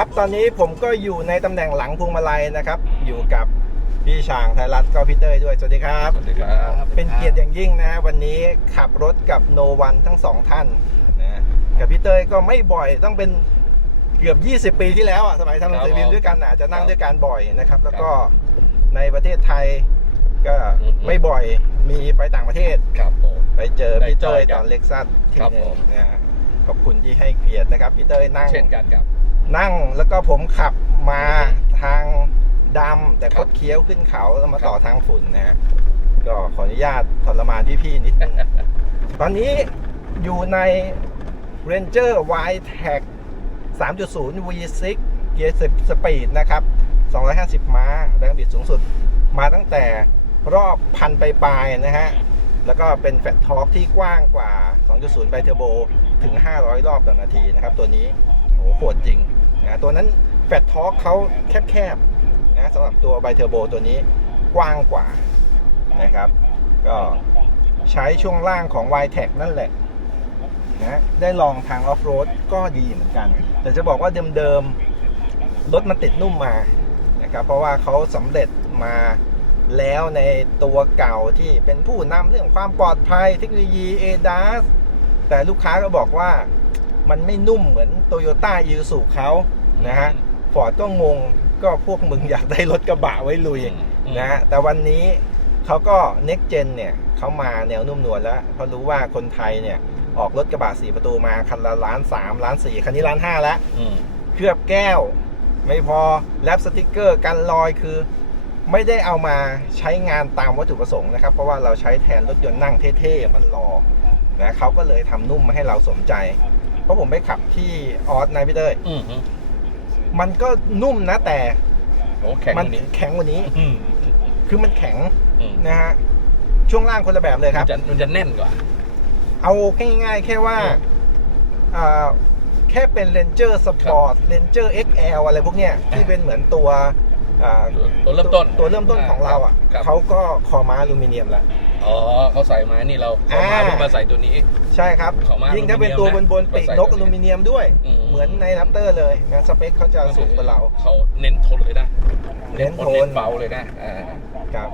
ครับตอนนี้ผมก็อยู่ในตำแหน่งหลังพวงมาลัยนะครับ อยู่กับพี่ช่างไทยรัฐก็พี่เต้ยด้วยสวัสดีครับ สวัสดีครับ เป็นเกียรติอย่างยิ่งนะฮะวันนี้ขับรถกับโนวันทั้งสองท่านนะกับพี่เต้ยก็ไม่บ่อยต้องเป็นเกือบ 20 ปีที่แล้วอะสมัยทำหนังสือพิมพ์ด้วยกันอะจะนั่งด้วยกันบ่อยนะครับ แล้วก็ในประเทศไทยก็ไม่บ่อยมีไปต่างประเทศครับผมไปเจอพี่เต้ยได้จอยกันตอนเล็กซัสที่ครับหนึ่ผงมนะฮะขอบคุณที่ให้เกียรตินะครับพี่เต้ยนั่งเช่นกันครับ นั่งแล้วก็ผมขับมาอือฮึทางดำแต่คครับดเคี้ยวขึ้นเขาแล้วมาต่อครับทางฝุ่นนะฮะก็ขออนุญาตทรมานพี่ๆนิดนึงตอนนี้อยู่ใน Ranger Y Tech 3.0 V6 เกียร์10สปีดนะครับ 250 ม้าแรงบิดสูงสุด มาตั้งแต่รอบพันปลายๆนะฮะ แล้วก็เป็นแฟลตทอร์กที่กว้างกว่า 2.0 ไบเทอร์โบ ถึง 500 รอบต่อนาทีนะครับ ตัวนี้โหโหดจริง นะตัวนั้นแฟตทอกเขาแคบๆนะสำหรับตัวไบเทอร์โบตัวนี้กว้างกว่านะครับ ก็ใช้ช่วงล่างของ y t e c นั่นแหละนะได้ลองทางออฟโรดก็ดีเหมือนกัน แต่จะบอกว่าเดิมๆรถมันติดนุ่มมานะครับเพราะว่าเขาสำเร็จมาแล้วในตัวเก่าที่เป็นผู้นำเรื่องความปลอดภัยเทคโนโลยี ADAS แต่ลูกค้าก็บอกว่า มันไม่นุ่มเหมือนโตโยต้ายูสุเขานะฮะฟอร์ดก็งงก็พวกมึงอยากได้รถกระบะไว้ลุยนะฮะแต่วันนี้เขาก็ next gen เนี่ยเขามาแนวนุ่มนวลแล้วเพราะรู้ว่าคนไทยเนี่ยออกรถกระบะสี่ประตูมาคันละล้านสามล้านสี่คันนี้ล้านห้าแล้วอืมเคลือบแก้ว ไม่พอแรปสติกเกอร์กันรอยคือ ไม่ได้เอามาใช้งานตามวัตถุประสงค์นะครับ เพราะว่าเราใช้แทนรถยนต์นั่งเท่ๆมันรอนะเขาก็เลยทำนุ่มมาให้เราสมใจ เพราะผมไปขับที่ออสนายพี่เตอร์อืมอืมมันก็นุ่มนะแต่โอ้แข็งมันกว่านี้แข็งกว่านี้ อืมคือมันแข็งอืมนะฮะช่วงล่างคนละแบบเลยคมัรับนจะมันจะแน่นกว่า เอาง่ายๆแค่ว่าอืมอ่าแค่เป็น Ranger Sport Ranger XL อะไรพวกเนี้ยที่เป็นเหมือนตัวอ่าตัวเริ่มต้นตัวเริ่มต้นของเราอะครับ เขาก็คอม้าอลูมิเนียมแล้ว อ๋อเขาใส่มานี่เราเอามาอ่า เพิ่งมาใส่ตัวนี้ ใช่ครับ ขอม้ายิ่งถ้าเป็นตัวบนบนๆปีกก็ใส่นกตัวนี้อลูมิเนียมด้วย อืม เหมือนในนัปเตอร์เลยนะสเปคเขาจะสูงกว่าเรา เขาเน้นทนเลยนะเน้นทน เน้นเบาเลยนะอ่า ครับ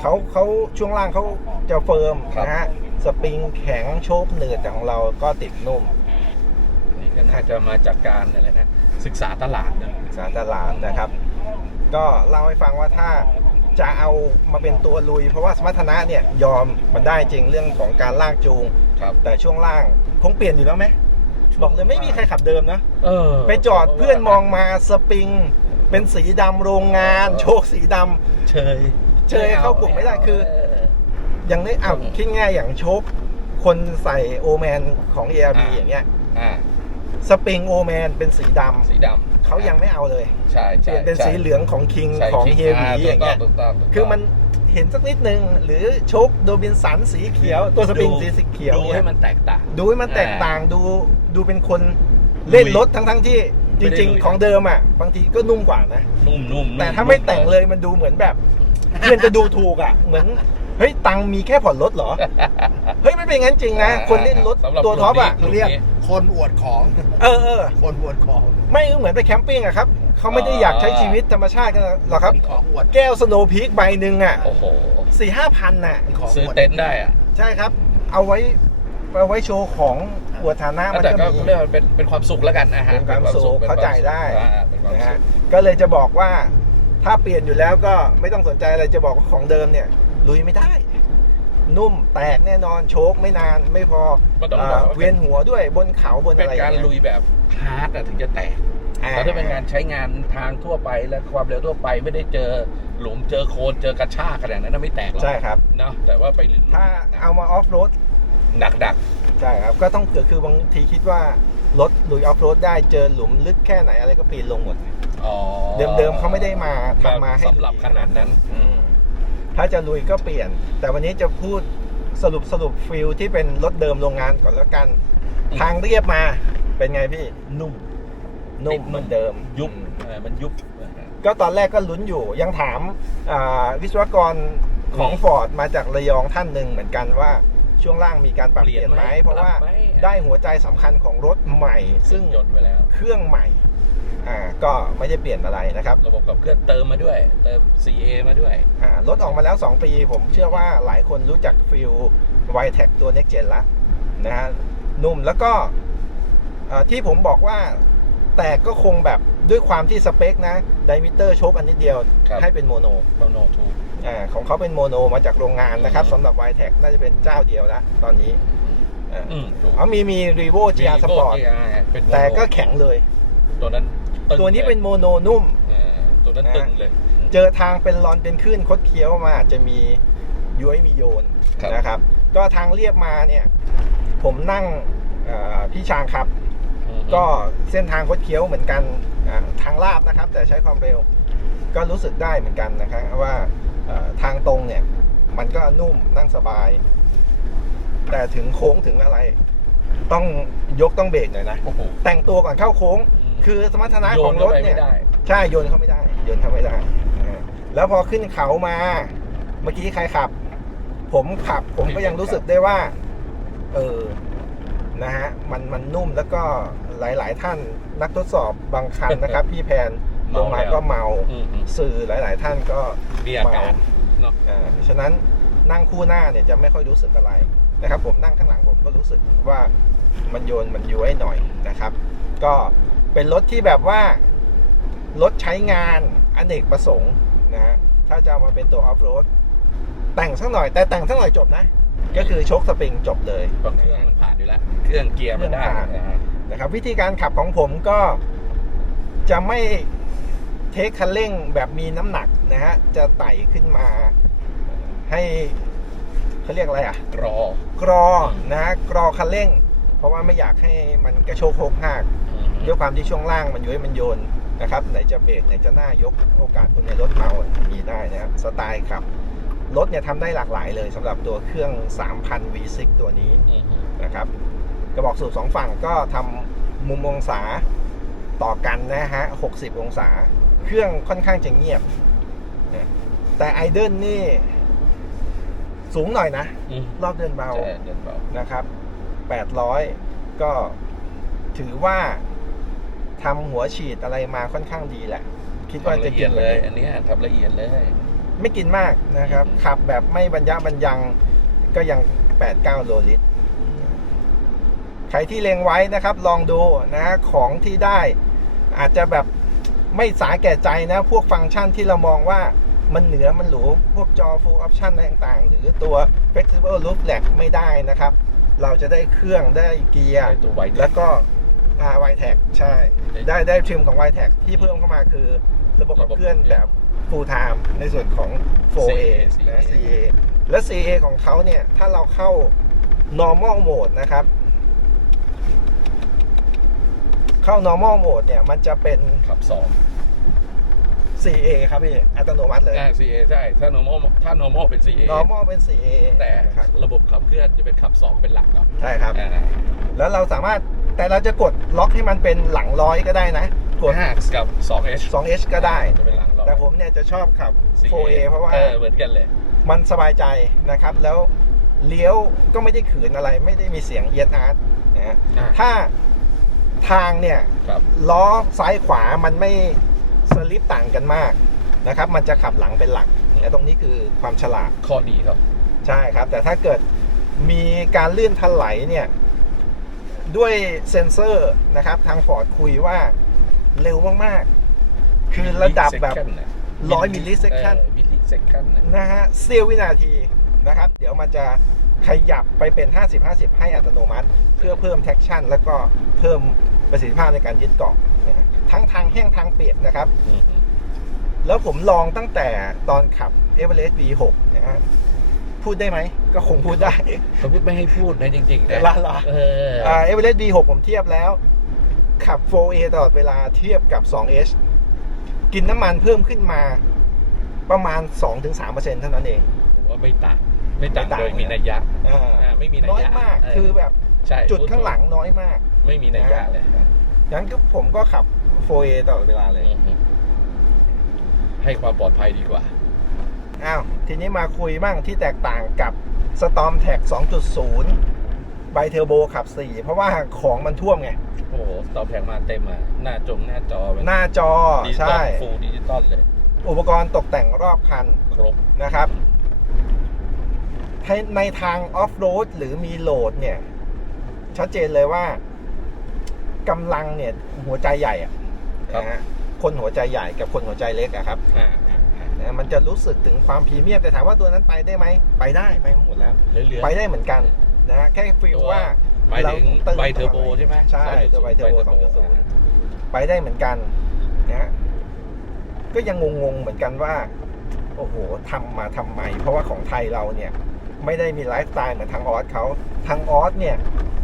เขาเขาช่วงล่างเขาจะเฟิร์มครับ นะฮะสปริงแข็งโชคหนืดแต่ของเราก็ติดนุ่มนี่ก็น่าจะมาจากการอะไรนะศึกษาตลาดนะ สารตลาดนะครับ ก็เล่าให้ฟังว่าถ้า จะเอามาเป็นตัวลุย เพราะว่าสมรรถนะเนี่ยยอมมันได้จริงเรื่องของการลากจูง ครับแต่ช่วงล่างคงเปลี่ยนอยู่แล้วไหมบอกเลยไม่มีใครขับเดิมนะ เออไปจอดเพื่อนมองมาสปริง เป็นสีดำโรงงาน โชคสีดำเชยเชยเข้ากลุ่มไม่ได้คือเอย่างนี้อ้าวอืมคิดง่ายอย่างโชคคนใส่โอแมนของ ARB อ่าอย่างเงี้ย อ่า สปริงโอแมนเป็นสีดำสีดำเขายังไม่เอาเลย ใช่เปใช่ลี่ยนเป็นใช่สีเหลืองของคิงใช่ของคิดเฮวีอย่างเงี้ย ถูกต้องถูกต้องคือมันเห็นสักนิดนึง หรือโชคโดบินสันสีเขียว ตัวสปริงสีเขียวดูเนี่ให้ยมันแตกต่าง ดูให้มันแตกต่างดูดูเป็นคนเล่นรถทั้งทั้งๆที่จไม่ได้ริง ลุย ๆ ของเดิมอะ บางทีก็นุ่มกว่านะ นุ่มนุ่มแต่ถ้าไม่แต่งเลยมันดูเหมือนแบบ เพื่อนจะดูถูกอะ เหมือนเฮ้ยตังค์มีแค่ผ่อนรถเหรอ เฮ้ยไม่เป็นงั้นจริงนะ คนเล่นรถสำหบตัวท็อปอะ กลุ่มเรียกนี้คนอวดของ เออเออคนอวดของไม่เหมือนไปแคมปิ้งอะครับเขาไม่ได้อยากใช้ชีวิตธรรมชาติกันหรอกครับ มีของอวดแก้วสโนว์พีคใบหนึ่งอะโอ้โห สี่ห้าพันน่ะ มีของซื้ออวดเต็นท์ได้อะใช่ครับ เอาไว้เอาไว้โชว์ของอวดฐานะมันแต่ก็ก็มี เรียกว่าเป็นเป็นความสุขแล้วกันนะฮะเป็นความสุขป็นเข้าใจได้อ่าเป็นความนะสุฮะขก็เลยจะบอกว่าถ้าเปลี่ยนอยู่แล้วก็ไม่ต้องสนใจอะไรจะบอกว่าของเดิมเนี่ย ลุยไม่ได้ นุ่มแตกแน่นอนโชคไม่นานไม่พอมันต้องอ่าบอกว่าเวียนหัวด้วยบนเขาบนเป็อะนไรอย่าการงเงี้ยลุยแบบฮาร์ดอะถึงจะแตกอ่แต่ถ้าเป็นงานใช้งานทางทั่วไปและความเร็วทั่วไปไม่ได้เจอหลุมเจอโคลนเจอกระชากขนาดนั้นนะไม่แตกหรอกใช่ครับเนาะแต่ว่าไปถ้าเอามาออฟโรดหนักดักใช่ครับก็ต้องเกิดคือบางทีคิดว่ารถลุยออฟโรดได้เจอหลุมลึกแค่ไหนอะไรก็ปีนลงหมดอ๋อเดิมๆเขาไม่ได้มาทำมาให้สำหรับขนาดนั้นอืม ถ้าจะลุยก็เปลี่ยน แต่วันนี้จะพูดสรุปสรุปฟิลที่เป็นรถเดิมโรงงานก่อนแล้วกันอืมทางเรียบมาเป็นไงพี่นุ่มนุ่ติมดเหมือนเดิม ยุบอืมเออมันยุบ ก็ตอนแรกก็ลุ้นอยู่ ยังถามอ่าวิศวกรของอืมฟอร์ดมาจากระยองท่านหนึ่งเหมือนกันว่าช่วงล่างมีการปรับเปลี่ยนไหมเปลี่ยนไหมเพราะว่าปรับไหมได้หัวใจสำคัญของรถใหม่ ซึ่งยนต์ไปแล้วเครื่องใหม่ อ่าก็ไม่ได้เปลี่ยนอะไรนะครับ ระบบขับเคลื่อนเติมมาด้วย เติม 4A มาด้วยอ่ารถออกมาแล้ว 2 ปี ผมเชื่อว่าหลายคนรู้จักฟิลไวแท็กตัว Next Gen ละนะฮะนุ่มแล้วก็อ่าที่ผมบอกว่าแต่ก็คงแบบด้วยความที่สเปคนะไดมิเตอร์โชคอันนิดเดียวครับให้เป็นโมโนโมโนทูอ่าของเขาเป็นโมโนมาจากโรงงานนะครับอืมสำหรับ y t e c น่าจะเป็นเจ้าเดียวแล้วตอนนี้อ่าอืมถูกอ๋อมีมี r e v o GR Sport เป็นโมโนแต่ก็แข็งเลย ตัวนั้น ตึงตัวนี้ลยเป็นโมโนนุ่มเออตัวนั้นนะตึงเลย เจอทางเป็นรอนเป็นคลื่นคดเคี้ยวมาอาจจะมีย้วยมีโยนครับ นะครับ ก็ทางเรียบมาเนี่ย ผมนั่งเอ่อพี่ช้างครับ อืมก็เส้นทางคดเคี้ยวเหมือนกันอ่าทางลาบนะครับ แต่ใช้ความเร็วก็รู้สึกได้เหมือนกันนะครับว่าเอ่อทางตรงเนี่ย มันก็นุ่มนั่งสบาย แต่ถึงโค้งถึงอะไร ต้องยกต้องเบรกหน่อยนะ โอ้โหแต่งตัวก่อนเข้าโค้งม คือสมรรถนะโยของนรเข้าถไปเนี่ไม่ย ได้ ใช่โยนเข้าไม่ได้โยนเข้าไม่ได้อ่าแล้วพอขึ้นเขามา เมื่อกี้ใครขับ ผมขับ ผมก็ยังรู้สึกได้ว่า เออนะฮะมันมันนุ่มแล้วก็หลาย ๆ ท่านนักทดสอบบางคันนะครับ พี่แพนลงมาก็เมาอืมอืมสื่อหลาย ๆ ท่านก็มีอาการเนาะอ่าฉะนั้นนั่งคู่หน้าเนี่ยจะไม่ค่อยรู้สึกอะไรนะครับ ผมนั่งข้างหลังผมก็รู้สึกว่ามันโยนมันย้วยหน่อยนะครับ ก็ เป็นรถที่แบบว่ารถใช้งานอเนกประสงค์นะฮะถ้าจะเอามาเป็นตัวออฟโรดแต่งสักหน่อย แต่แต่งสักหน่อยจบนะ ก็คือโชคสปริงจบเลยเพราะเครื่องมันผ่านอยู่แล้ว เครื่องเกียร์มันได้เครื่องผ่านนะฮะนะครับ วิธีการขับของผมก็จะไม่เทคคันเร่งแบบมีน้ำหนักนะฮะ จะไต่ขึ้นมาให้เขาเรียกอะไรอะรอกรอนะฮะกรอคันเร่ง เพราะว่าไม่อยากให้มันกระโชกโคกหักอืม ด้วยความที่ช่วงล่างมันย้วยมันโยนนะครับไหนจะเบรกไหนจะหน้ายกโอกาสคนในรถเมามีได้นะครับสไตล์ขับรถเนี่ยทำได้หลากหลายเลยสำหรับตัวเครื่อง 3,000 V6 ตัวนี้อืมนะครับกระบอกสูบสองฝั่งก็ทำมุมองศาต่อกันนะฮะ 60 องศา เครื่องค่อนข้างจะเงียบนะแต่ไอเดิลนี่ สูงหน่อยนะอืมรอบเดินเบาใช่เดินเบานะครับ 800 ก็ถือว่า ทำหัวฉีดอะไรมาค่อนข้างดีแหละ คิดว่าทำจะละเอีกิยนดเลเลยยอันเนี้ยทำละเอียดเลย ไม่กินมากนะครับอืมขับแบบไม่บรรยะบรรยังก็ยัง8-9โลลิตรใครที่เลงไว้นะครับ ลองดูนะฮะของที่ได้ อาจจะแบบไม่สาแก่ใจนะ พวกฟังก์ชันที่เรามองว่ามันเหนือมันหรู พวกจอ full option อะไรต่างๆ หรือตัว flexible roof rack ไม่ได้นะครับ เราจะได้เครื่องได้เกียร์ได้ตัวไวแล้วก็ อ่า y t a g ใช่ ได้ได้ทริมของ y t a g ที่เพิ่มเข้ามาคือระบบขับเคลื่อนแบบ full time ในส่วนของ 4A นะ CA และ CA ของเขาเนี่ย ถ้าเราเข้า normal mode นะครับ เข้า normal mode เนี่ย มันจะเป็น ขับสอง CA ครับพี่ อัตโนมัติเลย อ่า CA ใช่ ถ้า normal ถ้า normal เป็น CA normal เป็น CA แต่ครับระบบขับเคลื่อนจะเป็นขับสองเป็นหลักเนาะใช่ครับ อ่า แล้วเราสามารถ แต่เราจะกดล็อกให้มันเป็นหลังร้อยก็ได้นะ กดห้ากับ 2H 2H ก็ได้ จะเป็นหลังร้อย แต่ผมเนี่ยจะชอบขับ CA 4A เพราะว่าเออเหมือนกันเลย มันสบายใจนะครับ แล้วเลี้ยวก็ไม่ได้ขืนอะไร ไม่ได้มีเสียงเอียดอาร์ตนะฮะอ่า ถ้าทางเนี่ย ครับ ล้อซ้ายขวามันไม่สลิปต่างกันมากนะครับ มันจะขับหลังเป็นหลักและตรงนี้คือความฉลาดข้อดีครับ ใช่ครับ แต่ถ้าเกิดมีการลื่นถลายเนี่ย ด้วยเซ็นเซอร์นะครับ ทางฟอร์ดคุยว่าเร็วมาก ๆ คือระดับแบบร้อยมิลลิเซคันมิลลิเซคันน่ะนะฮะเสี้ยววินาทีนะครับ เดี๋ยวมันจะขยับไปเป็น 50-50 ให้อัตโนมัติ เพื่อเพิ่มแท็กชั่น แล้วก็เพิ่มประสิทธิภาพในการยึดเกาะนะฮะทั้งทางแห้งทางเปียกนะครับอืมแล้วผมลองตั้งแต่ตอนขับ e v e r e s t V6 นะฮะ พูดได้ไหม ก็คงพูดได้เขาไม่ให้พูดนะจริงๆนะลาลาเอออ่า e v e r e s t V6 ผมเทียบแล้ว ขับ 4A ตลอดเวลาเทียบกับ 2H กินน้ำมันเพิ่มขึ้นมา ประมาณ 2-3%เท่านั้นเองผมว่าไม่ต่างไม่ต่างไม่ต่างโดยมีนัยยะอ่าอ่าไม่มีนัยน้อยยะมากเคือแบบใช่จุดข้างหลังน้อยมาก ไม่มีนัยยะเลยงั้นก็ผมก็ขับ 4A ตลอดเวลาเลยอืมให้ความปลอดภัยดีกว่า อ้าวทีนี้มาคุยบ้างที่แตกต่างกับ Storm Tag 2.0 ไบเทอร์โบขับ 4 เพราะว่าของมันท่วมไง โอ้โอ้โหตอแพงมาเต็มอะหน้าจงหน้าจอเป็นหน้าจอดิจิตอใช่ ลฟูลดิจิตอลเลยอุปกรณ์ตกแต่งรอบคันครบ นะครับในในทางออฟโรดหรือมีโหลดเนี่ย ชัดเจนเลยว่ากำลังเนี่ย หัวใจใหญ่อะครับ นะฮะคนหัวใจใหญ่กับคนหัวใจเล็กอะครับ อ่าอ่าอ่า นะมันจะรู้สึกถึงความพรีเมียมแต่ถามว่าตัวนั้นไปได้ไหมไปได้ไปหมดแล้วเหลือๆไปได้เหมือนกันนะฮะแค่ฟีลตัวว่าหมายถึงเราติมใบเทอร์โบใช่ไหมใช่ตัวใบเทอร์โบใบ2.0ไปได้เหมือนกันนะฮะก็ยังงงๆเหมือนกันว่าโอ้โหทำมาทำไม เพราะว่าของไทยเราเนี่ย ไม่ได้มีไลฟ์สไตล์เหมือนทางออสเขาทางออสเนี่ย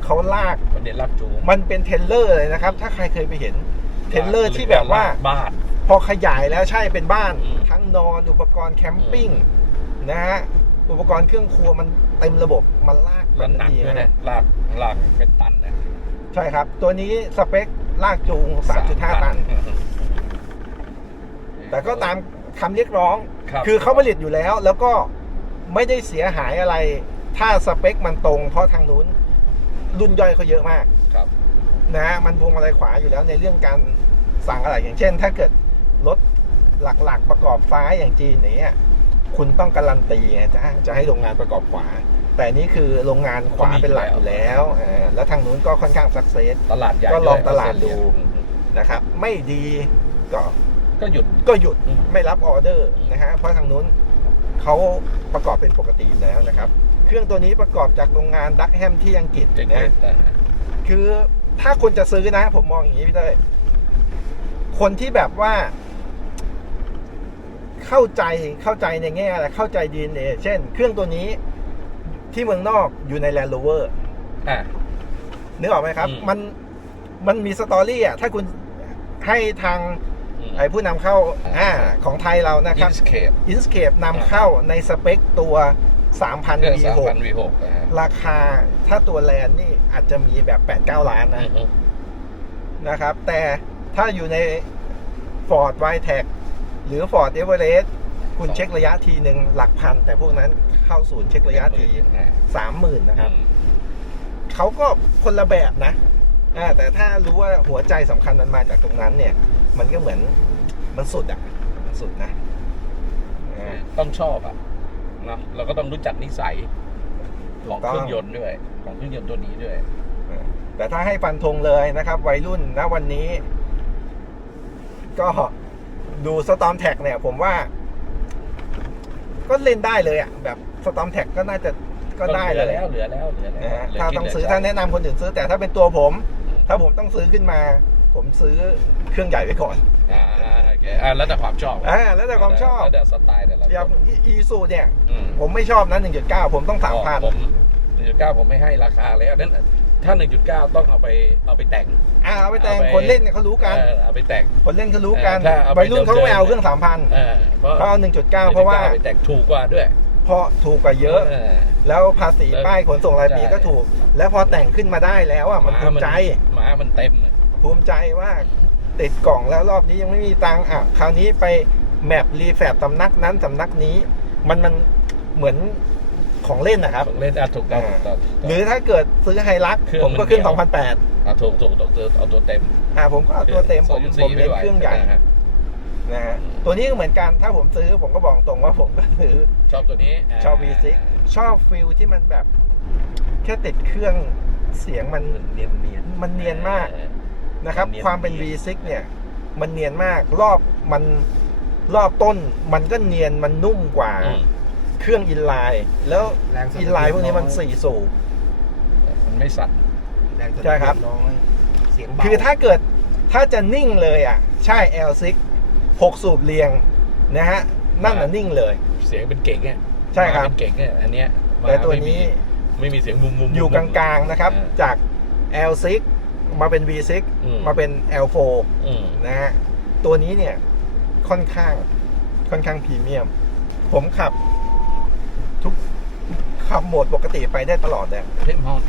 เขาลากประเด็นรับจูงมันเป็นเทรลเลอร์เลยนะครับ ถ้าใครเคยไปเห็นเทรลเลอร์ที่แบบว่าบ้าน พอขยายแล้วใช่เป็นบ้านอืมทั้งนอนอุปกรณ์แคมปิ้งนะฮะอุปกรณ์เครื่องครัวมันเต็มระบบมันลากมันหนักดีด้วยนะนะลากลากเป็นตันนะใช่ครับ ตัวนี้สเปคลากจูง 3.5 ตัน แต่ก็ตามคำเรียกร้องรับคือเขาผลิตอยู่แล้ว แล้วก็ไม่ได้เสียหายอะไร ถ้าสเปคมันตรง เพราะทางนู้น รุ่นย่อยเขาเยอะมากครับนะฮะมันพวงมาลัยขวาอยู่แล้วในเรื่องการสั่งอะไรอย่างเช่น ถ้าเกิด รถหลักๆประกอบซ้ายอย่างจีนอย่างเนี้ยคุณต้องการันตีไงจะจะให้โรงงานประกอบขวา แต่นี่คือโรงงานขวาเป็นหลักอยู่แล้วเออแล้วทางนู้นก็ค่อนข้างสักเซสตลาดใหญ่ก็ลองวยตลาดดูออสเตรเลียนะครับ ไม่ดีก็ก็หยุดก็หยุดอืมไม่รับออเดอร์นะฮะเพราะทางนู้นเขาประกอบเป็นปกติอยู่แล้วนะครับ เครื่องตัวนี้ประกอบจากโรงงานดักแฮมที่อังกฤษเจ๋งนะๆนะฮะคือถ้าคนจะซื้อนะ ผมมองอย่างนี้พี่เต้ยคนที่แบบว่า เข้าใจเข้าใจในแง่อะไรเข้าใจดีเเช่น เครื่องตัวนี้ที่เมืองนอกอยู่ใน Land Rover อะนึกออกไหมครับ อืม มันมันมีสตอรี่อะถ้าคุณให้ทางอืม ไอ้ผู้นำเข้าอ่าอ่า ของไทยเรานะครับ Inkscape อินสเคปนำเข้าในสเปคตัว3,000เครื่องสาม V6 พัน V6 นะฮะราคาถ้าตัวแลนนี่อาจจะมีแบบ 8-9 ล้านนะ อืม นะครับแต่ถ้าอยู่ใน Ford w i t e c หรือ Ford Everest คุณเช็คระยะทีหนึ่งหลักพัน แต่พวกนั้นเข้าศูนย์เช็คระยะทีอ่าสามหมื่นนะครับอืมเขาก็คนละแบบนะอ่าแต่ถ้ารู้ว่าหัวใจสำคัญมันมาจากตรงนั้นเนี่ย มันก็เหมือนมันสุดอะมันสุดนะอ่าต้องชอบอะเนาะเราก็ต้องรู้จักนิสัยถูขกองต้องเครื่องยนต์ด้วย ของเครื่องยนต์ตัวนี้ด้วยแต่ถ้าให้ฟันธงเลยนะครับ วัยรุ่นณวันนี้ ก็ ดูสตอมแท็กเนี่ย ผมว่า ก็เล่นได้เลยอะ แบบสตอมแท็กก็น่าจะก็ได้เหเลลือยแล้วเหลือแล้วเหลือแล้วนะฮะเหลืถ้ากินต้องเหลืซื้อใช้ถ้าแนะนำคนอื่นซื้อแต่ถ้าเป็นตัวผมอืมถ้าผมต้องซื้อขึ้นมา ผมซื้อเครื่องใหญ่ไปก่อนอ่าโอเคอ่าแล้วแต่ความชอบอ่าแล้วแต่ความชอบแล้วแต่สไตล์แต่ละอย่างอีซูเนี่ย อืมผมไม่ชอบนะ1.9 ผมต้องสามพัน ผม1.9ผมไม่ให้ราคาเลยอันนั้น ถ้า 1.9 ต้องเอาไปเอาไปแต่ง อ่าเอาไปแต่งเอาไป คนเล่นเนี่ยเขารู้กัน เออเอาไปแต่ง คนเล่นเขารู้กันเออถ้าเอาไปวัยรุ่นเขาไม่เอาเดิมๆเครื่องสามพันเออเพราะเขาเอา1.9เพราะว่าอไปแต่งถูกกว่าด้วยเพราะถูกกว่าเยอะ แล้วภาษีเออป้ายขนส่งรายปีใช่ก็ถูก แล้วพอแต่งขึ้นมาได้แล้วอะมันภูมิใจ หมามันเต็ม ภูมิใจว่าติดกล่องแล้วรอบนี้ยังไม่มีตังค์อะคราวนี้ไปแมปรีแฟบสำนักนั้นสำนักนี้ มันมันเหมือน ของเล่นนะครับของเล่นอะถูกต้องอ่าถูกต้องหรือถ้าเกิดซื้อไฮรักเครื่องผมก็ขึ้นมันเดียว2008อะถูกถูกถูกเอาตัวเต็มอ่าผมก็เอาตัวเต็มผม2.4ผมเน้นไไหวเครื่องใหญ่นะฮะนะฮะตัวนี้ก็เหมือนกันถ้าผมซื้อผมก็บอกตรงว่าผมก็ซื้อ ชอบตัวนี้าชอบ V6 ชอบฟิลที่มันแบบ แค่ติดเครื่องเสียงมันเนียนเนียน มันเนียนมากนะครับ มันเนียนความเป็น V6 เนี่ย มันเนียนมากรอบมันรอบต้น มันก็เนียนมันนุ่มกว่า อืม เครื่องอินไลน์แล้วแรงสั่นอินไลน์พวกนี้มันน้อย สี่สูบมันไม่สั่น แรงสั่นใช่ครับน้อย เสียงเบาคือถ้าเกิดถ้าจะนิ่งเลยอะ ใช่ L6 6สูบเรียงนะฮะนั่นน่ะนิ่งเลย เสียงเป็นเก่งอะใช่ครับมาเป็นเก่งอะอันเนี้ยมาแต่ตัวไม่มีนี้ไม่มีเสียงมุมมุม อยู่กลางๆนะครับ อ่าจาก L6 มาเป็น V6 อืม มาเป็น L4 อืมนะฮะตัวนี้เนี่ยค่อนข้างค่อนข้างพรีเมียม ผมขับทุก ขับโหมดปกติไปได้ตลอดเลยเทมฮอน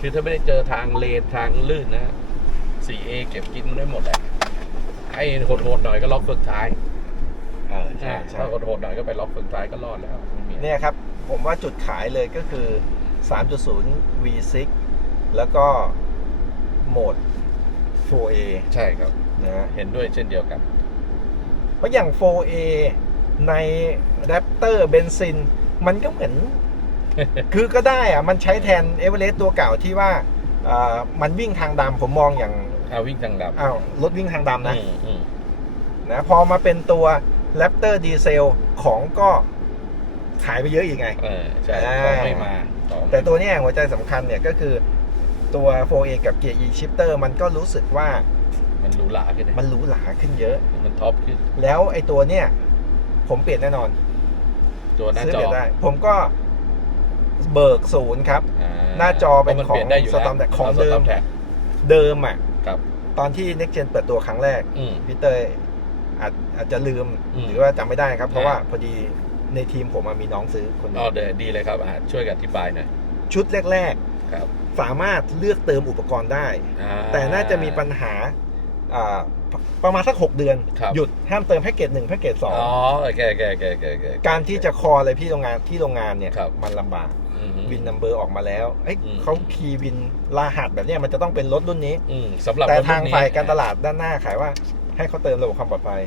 คือถ้าไม่ได้เจอทางเลนทางลื่นนะ 4A เก็บกินมันได้หมดแหละไอ้โหดๆหน่อยก็ล็อกเฟืองท้ายเออใช่ใช่ถ้าโหดๆหน่อยก็ไปล็อกเฟืองท้ายก็รอดแล้วไม่มีเนี่ยครับ ผมว่าจุดขายเลยก็คือ 3.0 V6 แล้วก็โหมด 4A ใช่ครับนะฮะเห็นด้วยเช่นเดียวกัน เพราะอย่าง 4A ใน Raptor เบนซิน มันก็เหมือน คือก็ได้อะมันใช้แทนเอเวอเรสต์ตัวเก่าที่ว่าอ่ามันวิ่งทางดำผมมองอย่างเอาวิ่งทางดับอ้าวรถวิ่งทางดำนะอืมอืมนะพอมาเป็นตัว Raptor ดีเซลของก็ขายไปเยอะอีกไงเออใช่อ่าของไม่มาของแต่ตัวเนี้ยหัวใจสำคัญเนี่ยก็คือตัว 4A กับ Gear E Shifter มันก็รู้สึกว่า มันหรูหราขึ้นเลยมันหรูหราขึ้นเยอะ มันท็อปขึ้น แล้วไอ้ตัวเนี้ยผมเปลี่ยนแน่นอน ตัวหน้าซื้อจอเปลี่ยนได้ ผมก็เบิกศูนย์ครับ อ่หน้าจอเป็นพราะมันของปลี่ยนได้อยู่แล้ว Storm Tech ของเดิม Storm Tech เดิมอะครับ ตอนที่ Next Gen เปิดตัวครั้งแรกอืม พี่เตยอาจอาจจะลืมอืมหรือว่าจำไม่ได้ครับ เพราะอ่า ว่าพอดีในทีมผมอะมีน้องซื้อคนหนึอ๋องเดยวดีเลยครับอะช่วยกันอธิบายหน่อยชุดแรก ครับๆ สามารถเลือกเติมอุปกรณ์ได้ อ่แต่น่าจะมีปัญหาอ่า ปประมาณสัก6เดือน ครับ หยุดห้ามเติมแพ็กเกจหนึ่งแพ็กเกจสองอ๋อโอเคโอเคโอเคโอเคโอเค การที่จะคออะไรพี่โรงงานที่โรงงานเนี่ยครับ มันลำบากอืม วินนัมเบอร์ออกมาแล้วเอ้ยอืม เขาคีย์วินรหัสแบบเนี้ยมันจะต้องเป็นรถรุ่นนี้ อืมสำหรับแต่รถรุ่นทางนี้ฝ่ายการตลาดด้านหน้าขายว่า ให้เขาเติมระบบความปลอดภัย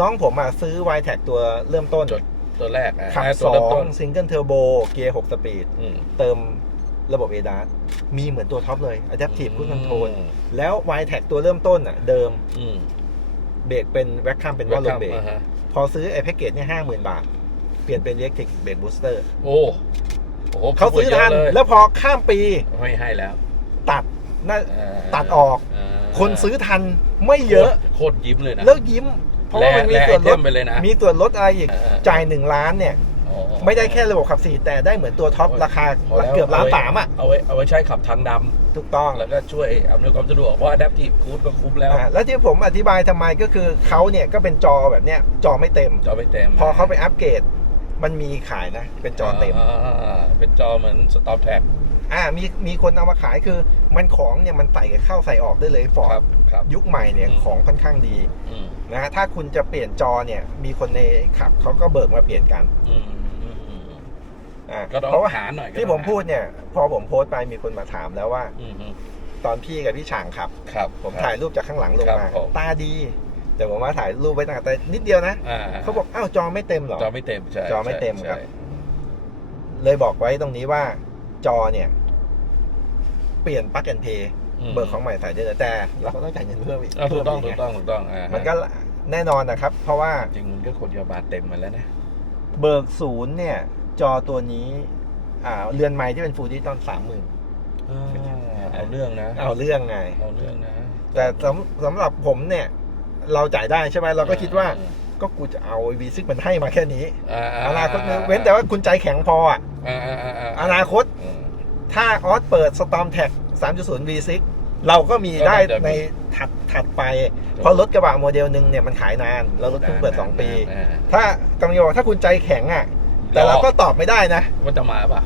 น้องผมอะซื้อ y t แท็ตัวเริ่มต้นจดตัวแรกอะขับอะสตัวอเริ่มต้งนซิงเกิลเทอร์โบเกียร์6สปีด อืม เติม ระบบ ADAS มีเหมือนตัวท็อปเลย Adaptive Cruise Control อืมแล้ว y t แท็ตัวเริ่มต้นอะเดิมอืมเบรกเป็นแว็กคัมเป็นวอลลุ่มเบรกอ่าฮะพอซื้อไอ้แพ็กเกจเนี่ยห้าหมื่นบาท เปลี่ยนเป็น Electric Brake Booster โอ้โอ้โหเขาซื้อทันเยะเลยแล้วพอข้ามปีไม่ให้แล้ว ตัดน่าอ่าตัดออกาคนซื้อทันไม่เยอะโคตรยิ้มเลยนะแล้วยิ้ม เพราะว่ามันมีแลส่วนไอลเทดมไปเลยนะมีส่วนลดอะไรอีกอ่าจ่ายหนึ่งล้านเนี่ยอ๋อ ไม่ได้แค่ระบบขับสี่แต่ได้เหมือนตัวท็อปราคาพแล้วเกือบล้านสามอะเอาไว้เอาไว้ใช้ขับทางดถูกต้องำแล้วก็ช่วยอำนวยความสะดวกเพราะ Adaptive Cruise ก็คุ้มแล้วอ่าแล้วที่ผมอธิบายทำไมก็คือเขาเนี่ยก็เป็นจอแบบเนี้ยจอไม่เต็มจอไม่เต็ม พอเขาไปอัปเกรดมันมีขายนะ เป็นจอเต็มาเป็นจอเหมือน Stop Tag อ่ามีมีคนเอามาขายคือมันของเนี่ยมันใส่เข้าใส่ออกได้เลยฟอคร์รัดบครับยุคใหม่เนี่ยอืมของค่อนข้างดีอืมนะฮะถ้าคุณจะเปลี่ยนจอเนี่ย มีคนในขับเขาก็เบิกมาเปลี่ยนกันอืมอืมอืม อ่าก็ต้องเพราะว่าหาหน่อยก็ที่ต้ผองมหาพูดเนี่ย พอผมโพสต์ไปมีคนมาถามแล้วว่า อืมอืมตอนพี่กับพี่ฉางขับ ครับ ผมครับถ่ายรูปจากข้างหลังลงครับมาผม ตาดี แต่ผมว่าถ่ายรูปไว้ตั้งแต่นิดเดียวนะอ่าเขาบอกอ้าวจอไม่เต็มเหรอ จอไม่เต็มใช่จอไม่เต็มใช่ครับ ใช่เลยบอกไว้ตรงนี้ว่าจอเนี่ย เปลี่ยนปลั๊กแอนเพย์มเบิกของใหม่ใส่ได้เลยแต่ เราก็ต้องจ่ายเงินเพิ่มอีกอ่าถูกต้องเพิ่ถูมกต้องถูกต้องอ่ามันก็แน่นอนนะครับ เพราะว่าจริงมันก็คนยาบาทเต็มมาแล้วนะ เบิกศูนย์เนี่ย จอตัวนี้อ่าเรือนไม้ที่เป็นฟูลดิจิตอลสามหมื่นเอาเรื่องนะ เอาเรื่องไงเอาเรื่องนะ แต่สำสำหรับผมเนี่ย เราจ่ายได้ใช่ไหมเราก็คิดว่าก็กูจะเอาวีซิกมันให้มาแค่นี้อ่าอนาคตเว้นแต่ว่าคุณใจแข็งพออะอ่าอ่าอ่าอ่าอนาคตอืมถ้าออสเปิด Storm Tech 3.0 V6 เราก็มีได้ก็น่าจะมีในถัดถัดไป เพราะรถกระบะโมเดลหนึ่งเนี่ยมันขายนาน แล้วรถเพิ่งเปิด 2 ปีอ่าถ้ากำลังจะบอกถ้าคุณใจแข็งอะ แต่เราก็ตอบไม่ได้นะว่าจะมาป่ะ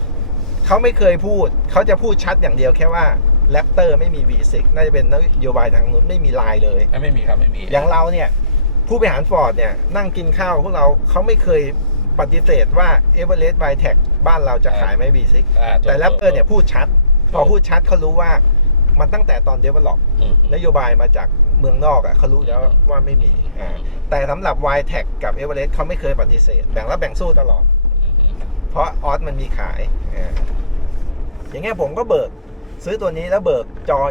เขาไม่เคยพูด เขาจะพูดชัดอย่างเดียวแค่ว่าแรปเตอร์ไม่มี V6 น่าจะเป็นนโยบายทางนู้นไม่มีลายเลยอะไม่มีครับไม่มี อย่างเราเนี่ย ผู้บริหารฟอร์ดเนี่ย นั่งกินข้าวพวกเราเขาไม่เคยปฏิเสธว่าเอเวอเรสต์ไบแท็กบ้านเราจะขายไม่ V6 อ่าถูกแต่แรปเตอร์เนี่ยถูกพูดชัด พอพูดชัดเขารู้ว่ามันตั้งแต่ตอนเดเวลลอปอืมนโยบายมาจากเมืองนอกอะเขารู้แล้วอืมว่าไม่มีอ่าแต่สำหรับ y t e c กับ e v e r e s t เขาไม่เคยปฏิเสธ แบ่งรับแบ่งสู้ตลอดอืม เพราะออสมันมีขายอ่าอย่างเงี้ยผมก็เบิก ซื้อตัวนี้แล้วเบิกจอย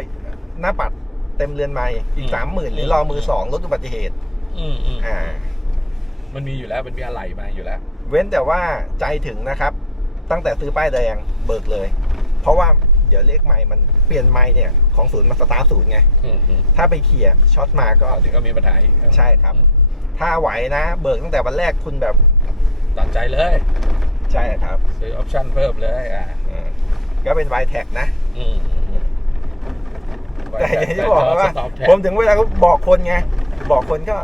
หน้าปัดเต็มเรือนไม้อีกสามหมื่นหรือรอมือสองลดอุบัติเหตุอืมอืมอ่า มันมีอยู่แล้วมันมีอะไรมาอยู่แล้ว เว้นแต่ว่าใจถึงนะครับ ตั้งแต่ซื้อป้ายแดงเบิกเลย เพราะว่าเดี๋ยวเลขไม้มันเปลี่ยนไม้เนี่ยของศูนย์มันสตาร์ทศูนย์ไงอืมอืมถ้าไปเขี่ยช็อตมาก็ก็ถึงก็มีปัญหาอีกใช่ครับ ถ้าไหวนะ เบิกตั้งแต่วันแรกคุณแบบตัดใจเลย ใช่ครับ ซื้อออปชั่นเพิ่มเลยอ่าอืมก็เป็น y t e c นะอืมอืมแต่อย่างที่บอกว่าสต็อปแท็กผมถึงเวลาก็บอกคนไง บอกคนก็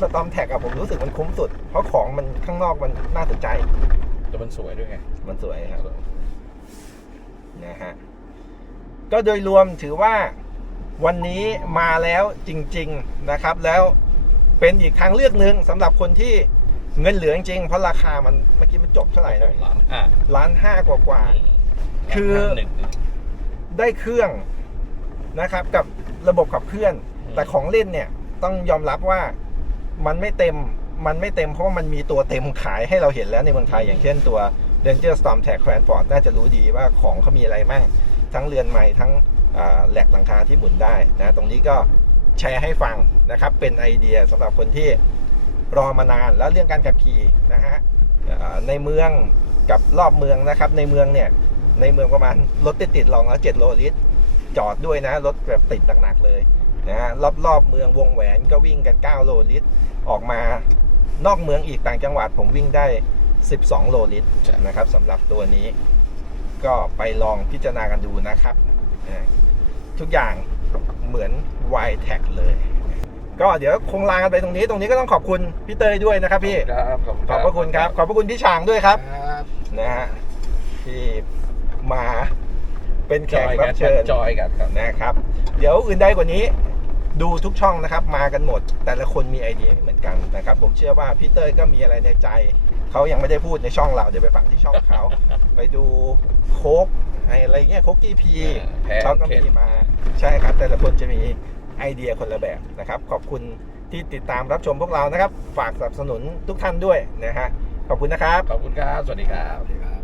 สตอมแท็กอะผมรู้สึกมันคุ้มสุด เพราะของมันข้างนอกมันน่าสนใจ แต่มันสวยด้วยไงมันสวยครับนะฮะ ก็โดยรวมถือว่าวันนี้มาแล้วจริง ๆนะครับ แล้วเป็นอีกทางเลือกหนึ่งสำหรับคนที่ เงินเหลือจริงๆเพราะราคามันเมื่อกี้มันจบเท่าไหร่นะล้านห้าล้านห้ากว่ากว่าอืมคือล้านห้าหนึ่งได้เครื่องนะครับ กับระบบขับเคลื่อนอืมแต่ของเล่นเนี่ยต้องยอมรับว่ามันไม่เต็มมันไม่เต็มเพราะว่ามันมีตัวเต็มขายให้เราเห็นแล้วในเมืองไทยอย่างเช่นตัว Ranger Storm Tag Cranford น่าจะรู้ดีว่าของเขามีอะไรมั่ง ทั้งเรือนใหม่ทั้งอ่าแหลกหลังคาที่หมุนได้นะตรงนี้ก็แชร์ให้ฟังนะครับ เป็นไอเดียสำหรับคนที่ รอมานาน แล้วเรื่องการขับขี่นะฮะในเมืองกับรอบเมืองนะครับ ในเมืองเนี่ยในเมืองประมาณรถติดติดลองแล้วเจ็ดโลลิตร จอดด้วยนะรถแบบติดหนักๆเลยนะฮะรอบรอบเมืองวงแหวนก็วิ่งกัน 9 โลลิตร ออกมานอกเมืองอีกต่างจังหวัดผมวิ่งได้ 12 โลลิตรนะครับสำหรับตัวนี้ ก็ไปลองพิจารณากันดูนะครับ ทุกอย่างเหมือน y t a g เลย ก็เดี๋ยวคงลากันไปตรงนี้ ตรงนี้ก็ต้องขอบคุณพี่เตยด้วยนะครับพี่ ครับขอบขอบพระคุณครับ ขอบพระคุณพี่ช้างด้วยครับ ครับนะฮะที่มาเป็นแขจอกยรักับนเชิญจอยกันครับนะครับ เดี๋ยวอื่นใดกว่านี้ ดูทุกช่องนะครับ มากันหมด แต่ละคนมีไอเดียไม่เหมือนกันนะครับ ผมเชื่อว่าพี่เต้ยก็มีอะไรในใจ เขายังไม่ได้พูดในช่องเรา เดี๋ยวไปฟังที่ช่องเขา ไปดูโคกอะไรเงี้ยโคกกี้พี แพนเขาก็เค้มีกมาใช่ครับ แต่ละคนจะมี ไอเดียคนละแบบนะครับ ขอบคุณที่ติดตามรับชมพวกเรานะครับ ฝากสนับสนุนทุกท่านด้วยนะฮะขอบคุณนะครับ ขอบคุณครับ สวัสดีครับ